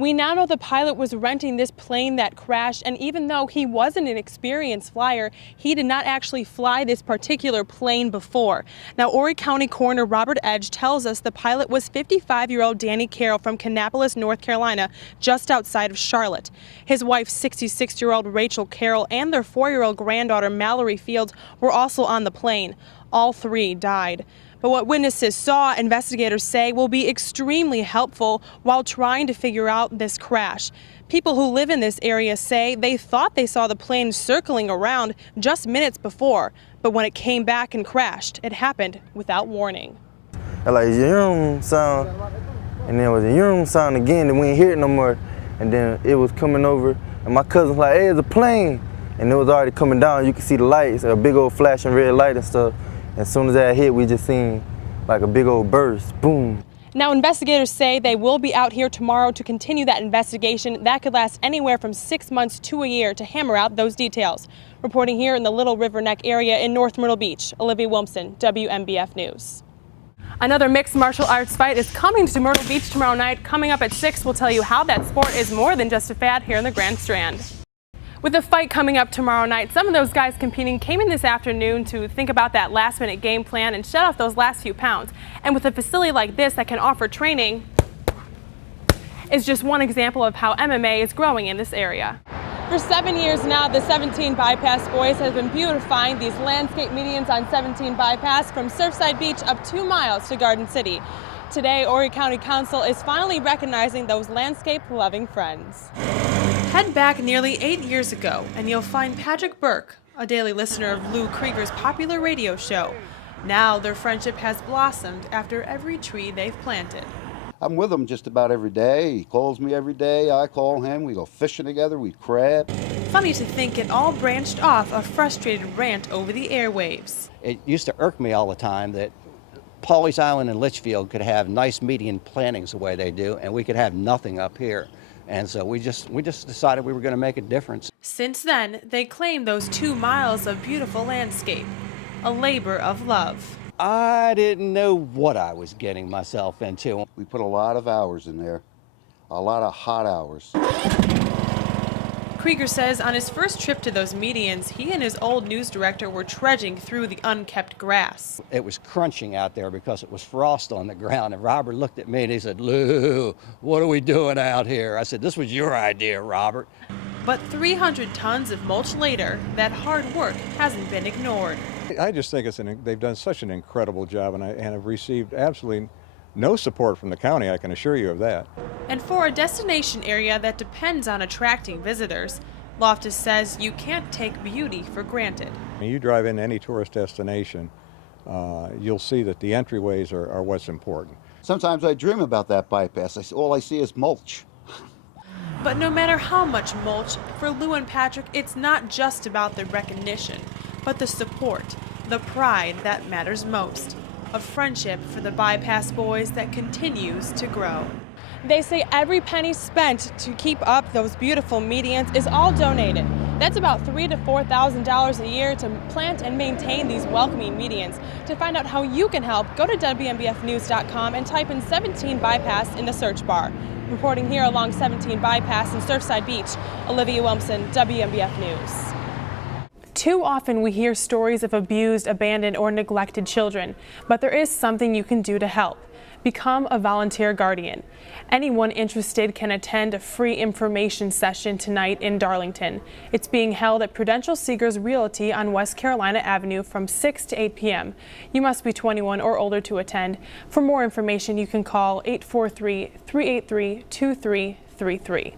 We now know the pilot was renting this plane that crashed, and even though he wasn't an experienced flyer, he did not actually fly this particular plane before. Now, Horry County Coroner Robert Edge tells us the pilot was 55-year-old Danny Carroll from Kannapolis, North Carolina, just outside of Charlotte. His wife, 66-year-old Rachel Carroll, and their 4-year-old granddaughter, Mallory Fields, were also on the plane. All three died. But what witnesses saw, investigators say, will be extremely helpful while trying to figure out this crash. People who live in this area say they thought they saw the plane circling around just minutes before, but when it came back and crashed, it happened without warning. Like yum sound, and then it was a yum sound again, and we didn't hear it no more. And then it was coming over, and my cousin's like, "Hey, it's a plane," and it was already coming down. You could see the lights, a big old flashing red light and stuff. As soon as that hit, we just seen like a big old burst, boom. Now, investigators say they will be out here tomorrow to continue that investigation. That could last anywhere from 6 months to a year to hammer out those details. Reporting here in the Little River Neck area in North Myrtle Beach, Olivia Wilmsen, WMBF News. Another mixed martial arts fight is coming to Myrtle Beach tomorrow night. Coming up at 6, we'll tell you how that sport is more than just a fad here in the Grand Strand. With the fight coming up tomorrow night, some of those guys competing came in this afternoon to think about that last-minute game plan and shed off those last few pounds. And with a facility like this that can offer training, is just one example of how MMA is growing in this area. For 7 years now, the 17 Bypass boys have been beautifying these landscape medians on 17 Bypass from Surfside Beach up 2 miles to Garden City. Today, Horry County Council is finally recognizing those landscape-loving friends. Head back nearly 8 years ago, and you'll find Patrick Burke, a daily listener of Lou Krieger's popular radio show. Now their friendship has blossomed after every tree they've planted. I'm with him just about every day. He calls me every day. I call him. We go fishing together. We crab. Funny to think it all branched off a frustrated rant over the airwaves. It used to irk me all the time that Pawleys Island and Litchfield could have nice median plantings the way they do, and we could have nothing up here. And so we just decided we were going to make a difference. Since then, they claim those 2 miles of beautiful landscape, a labor of love. I didn't know what I was getting myself into. We put a lot of hours in there, a lot of hot hours. Krieger says on his first trip to those medians, he and his old news director were trudging through the unkept grass. It was crunching out there because it was frost on the ground, and Robert looked at me and he said, "Lou, what are we doing out here?" I said, "This was your idea, Robert." But 300 tons of mulch later, that hard work hasn't been ignored. I just think they've done such an incredible job, and have received absolutely no support from the county, I can assure you of that. And for a destination area that depends on attracting visitors, Loftus says you can't take beauty for granted. When you drive into any tourist destination, you'll see that the entryways are what's important. Sometimes I dream about that bypass. All I see is mulch. But no matter how much mulch, for Lou and Patrick, it's not just about the recognition, but the support, the pride that matters most. A friendship for the Bypass boys that continues to grow. They say every penny spent to keep up those beautiful medians is all donated. That's about $3,000 to $4,000 a year to plant and maintain these welcoming medians. To find out how you can help, go to WMBFnews.com and type in 17 Bypass in the search bar. Reporting here along 17 Bypass in Surfside Beach, Olivia Wilmsen, WMBF News. Too often we hear stories of abused, abandoned, or neglected children, but there is something you can do to help. Become a volunteer guardian. Anyone interested can attend a free information session tonight in Darlington. It's being held at Prudential Seegers Realty on West Carolina Avenue from 6 to 8 p.m. You must be 21 or older to attend. For more information, you can call 843-383-2333.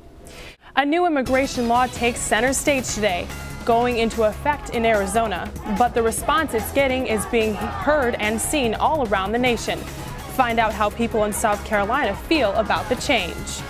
A new immigration law takes center stage today, going into effect in Arizona, but the response it's getting is being heard and seen all around the nation. Find out how people in South Carolina feel about the change.